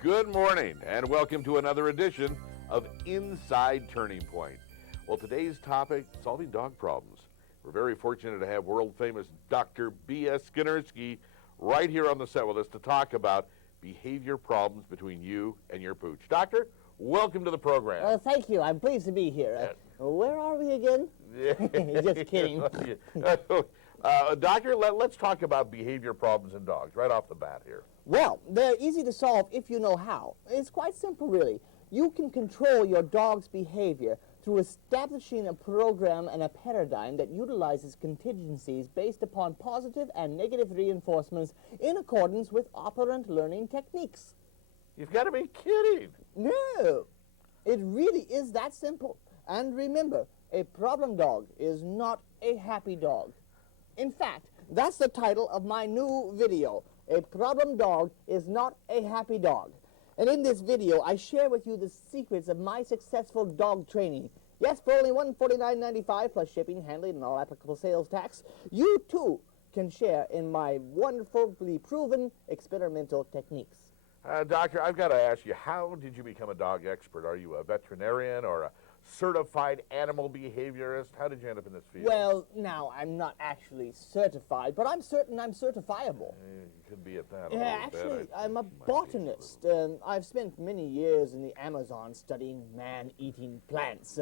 Good morning, and welcome to another edition of Inside Turning Point. Well, today's topic, solving dog problems. We're very fortunate to have world-famous Dr. B.S. Skinnerski right here on the set with us to talk about behavior problems between you and your pooch. Doctor, welcome to the program. Thank you. I'm pleased to be here. Where are we again? Just kidding. Doctor, let's talk about behavior problems in dogs right off the bat here. Well, they're easy to solve if you know how. It's quite simple, really. You can control your dog's behavior through establishing a program and a paradigm that utilizes contingencies based upon positive and negative reinforcements in accordance with operant learning techniques. You've got to be kidding. No, it really is that simple. And remember, a problem dog is not a happy dog. In fact, that's the title of my new video. A problem dog is not a happy dog. And in this video, I share with you the secrets of my successful dog training. Yes, for only $149.95 plus shipping, handling, and all applicable sales tax, you too can share in my wonderfully proven experimental techniques. Doctor, I've got to ask you, how did you become a dog expert? Are you a veterinarian or a certified animal behaviorist? How did you end up in this field? Well, now, I'm not actually certified, but I'm certain I'm certifiable. You could be at that. Actually, I'm a botanist. I've spent many years in the Amazon studying man-eating plants.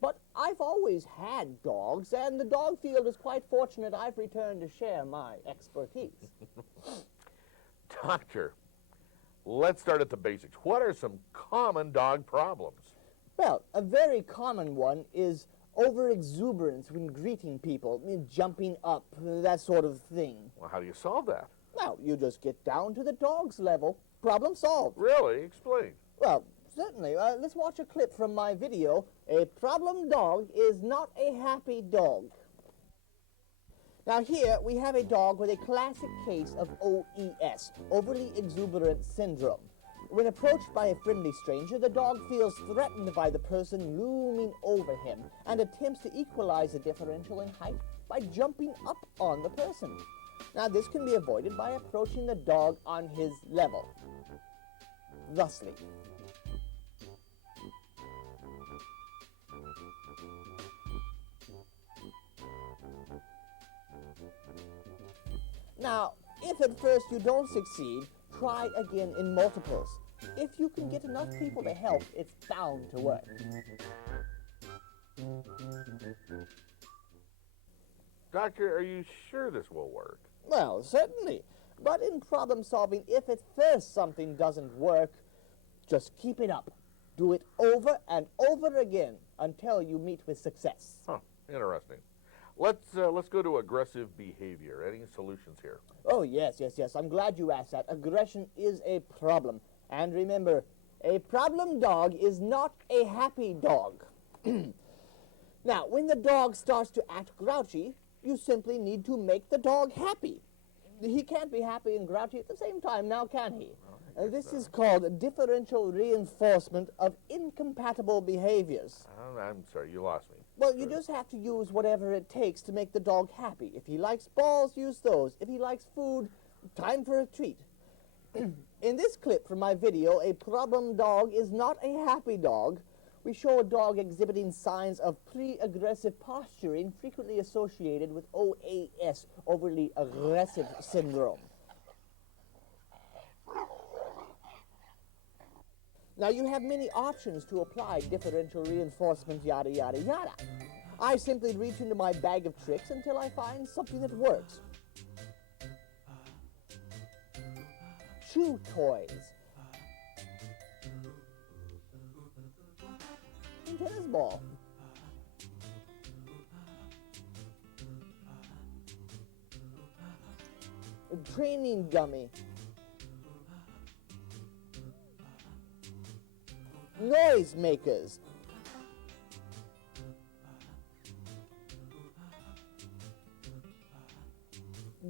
But I've always had dogs, and the dog field is quite fortunate I've returned to share my expertise. Doctor, let's start at the basics. What are some common dog problems? Well, a very common one is over-exuberance when greeting people, jumping up, that sort of thing. Well, how do you solve that? Well, you just get down to the dog's level. Problem solved. Really? Explain. Well, certainly. Let's watch a clip from my video, A Problem Dog is Not a Happy Dog. Now here we have a dog with a classic case of OES, overly exuberant syndrome. When approached by a friendly stranger, the dog feels threatened by the person looming over him and attempts to equalize the differential in height by jumping up on the person. Now this can be avoided by approaching the dog on his level, thusly. Now, if at first you don't succeed, try again in multiples. If you can get enough people to help, it's bound to work. Doctor, are you sure this will work? Well, certainly. But in problem solving, if at first something doesn't work, just keep it up. Do it over and over again until you meet with success. Huh, interesting. Let's go to aggressive behavior. Any solutions here? Oh, yes. I'm glad you asked that. Aggression is a problem. And remember, a problem dog is not a happy dog. Now, when the dog starts to act grouchy, you simply need to make the dog happy. He can't be happy and grouchy at the same time, now can he? This is called differential reinforcement of incompatible behaviors. I'm sorry, you lost me. Well, you just have to use whatever it takes to make the dog happy. If he likes balls, use those. If he likes food, time for a treat. In this clip from my video, A Problem Dog is Not a Happy Dog, we show a dog exhibiting signs of pre-aggressive posturing frequently associated with OAS, overly aggressive syndrome. Now, you have many options to apply differential reinforcement, yada, yada, yada. I simply reach into my bag of tricks until I find something that works. Chew toys. And tennis ball. A training dummy. Noise makers.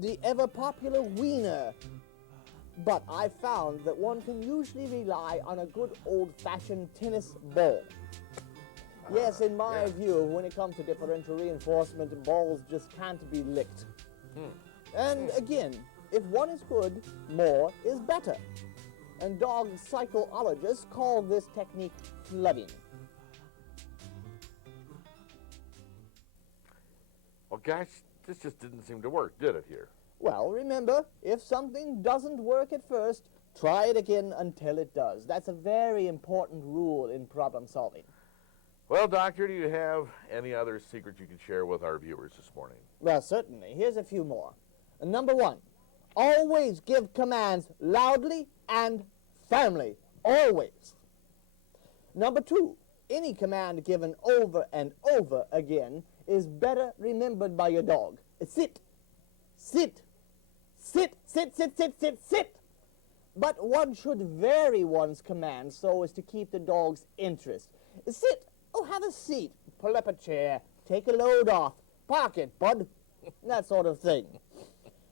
The ever-popular wiener. But I found that one can usually rely on a good old-fashioned tennis ball. Yes, in my view, when it comes to differential reinforcement, balls just can't be licked. And again, if one is good, more is better. and dog psychologists call this technique flooding. Well, gosh, this just didn't seem to work, did it here? Well, remember, if something doesn't work at first, try it again until it does. That's a very important rule in problem solving. Well, Doctor, do you have any other secrets you can share with our viewers this morning? Well, certainly. Here's a few more. Number one, always give commands loudly and firmly. Always. Number two, any command given over and over again is better remembered by your dog. Sit. Sit. Sit, sit, sit, sit, sit, sit. But one should vary one's commands so as to keep the dog's interest. Sit. Oh, have a seat. Pull up a chair. Take a load off. Park it, bud. That sort of thing.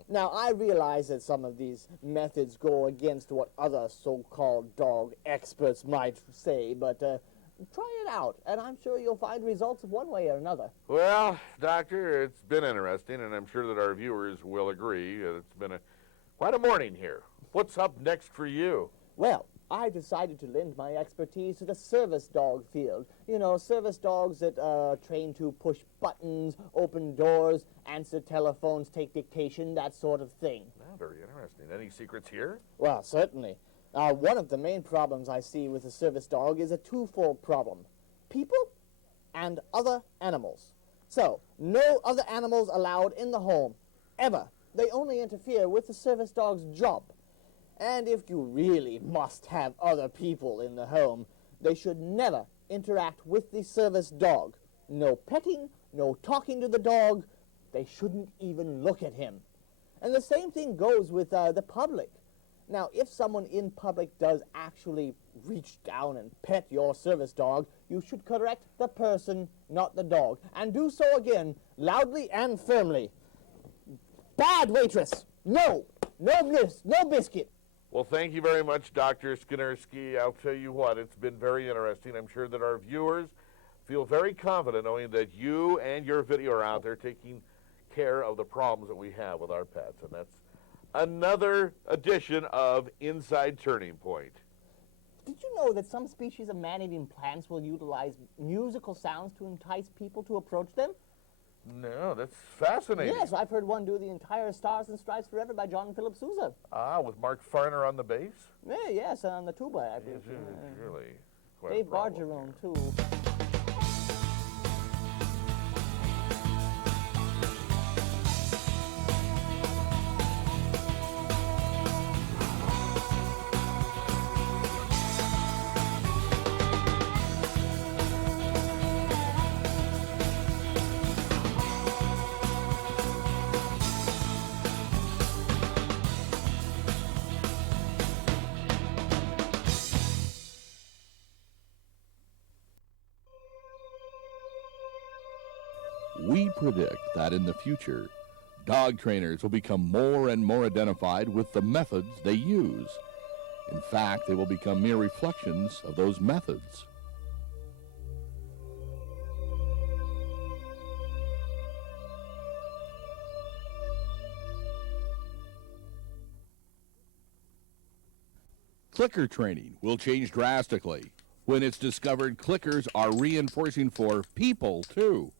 Now, I realize that some of these methods go against what other so-called dog experts might say, but try it out, and I'm sure you'll find results one way or another. Well, Doctor, it's been interesting, and I'm sure that our viewers will agree. It's been quite a morning here. What's up next for you? Well, I decided to lend my expertise to the service dog field. You know, service dogs that are trained to push buttons, open doors, answer telephones, take dictation, that sort of thing. Oh, very interesting. Any secrets here? Well, certainly. One of the main problems I see with a service dog is a twofold problem. People and other animals. So, no other animals allowed in the home, ever. They only interfere with the service dog's job. And if you really must have other people in the home, they should never interact with the service dog. No petting, no talking to the dog. They shouldn't even look at him. And the same thing goes with the public. Now, if someone in public does actually reach down and pet your service dog, you should correct the person, not the dog. And do so again, loudly and firmly. Bad waitress! No! No biscuit! Well, thank you very much, Dr. Skinerski. I'll tell you what, it's been very interesting. I'm sure that our viewers feel very confident knowing that you and your video are out there taking care of the problems that we have with our pets. And that's another edition of Inside Turning Point. Did you know that some species of man-eating plants will utilize musical sounds to entice people to approach them? No, that's fascinating. Yes, I've heard one do the entire Stars and Stripes Forever by John Philip Sousa. Ah, with Mark Farner on the bass? Yeah, yes, on the tuba, I believe. It's really quite Dave a problem Bargerone, here. too. We predict that in the future, dog trainers will become more and more identified with the methods they use. In fact, they will become mere reflections of those methods. Clicker training will change drastically when it's discovered clickers are reinforcing for people, too.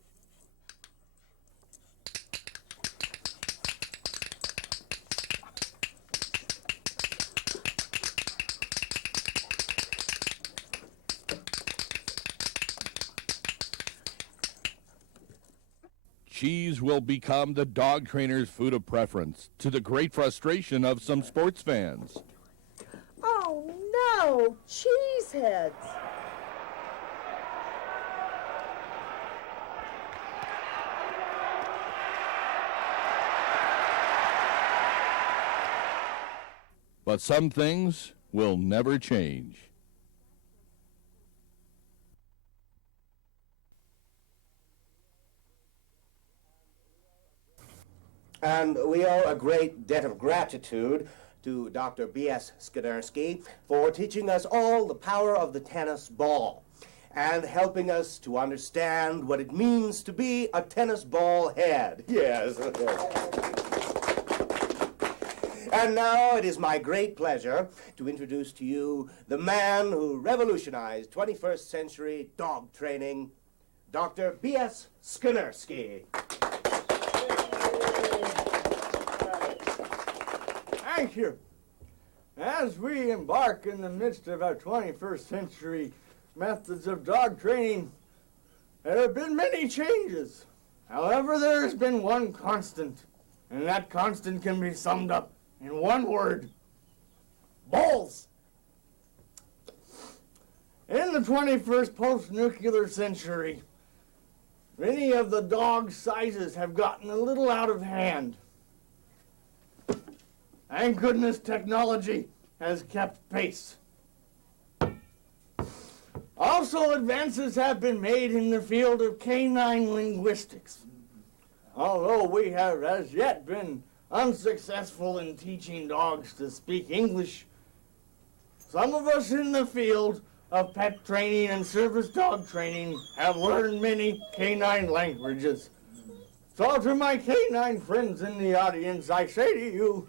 Cheese will become the dog trainer's food of preference, to the great frustration of some sports fans. Oh, no! Cheeseheads! But some things will never change. And we owe a great debt of gratitude to Dr. B.S. Skinerski for teaching us all the power of the tennis ball and helping us to understand what it means to be a tennis ball head. Yes. And now it is my great pleasure to introduce to you the man who revolutionized 21st century dog training, Dr. B.S. Skinersky. Thank you. As we embark in the midst of our 21st century methods of dog training, there have been many changes. However, there has been one constant, and that constant can be summed up in one word: balls. In the 21st post-nuclear century, many of the dog sizes have gotten a little out of hand. Thank goodness technology has kept pace. Also, advances have been made in the field of canine linguistics. Although we have as yet been unsuccessful in teaching dogs to speak English, some of us in the field of pet training and service dog training have learned many canine languages. So to my canine friends in the audience, I say to you,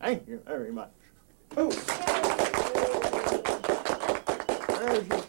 thank you very much. As you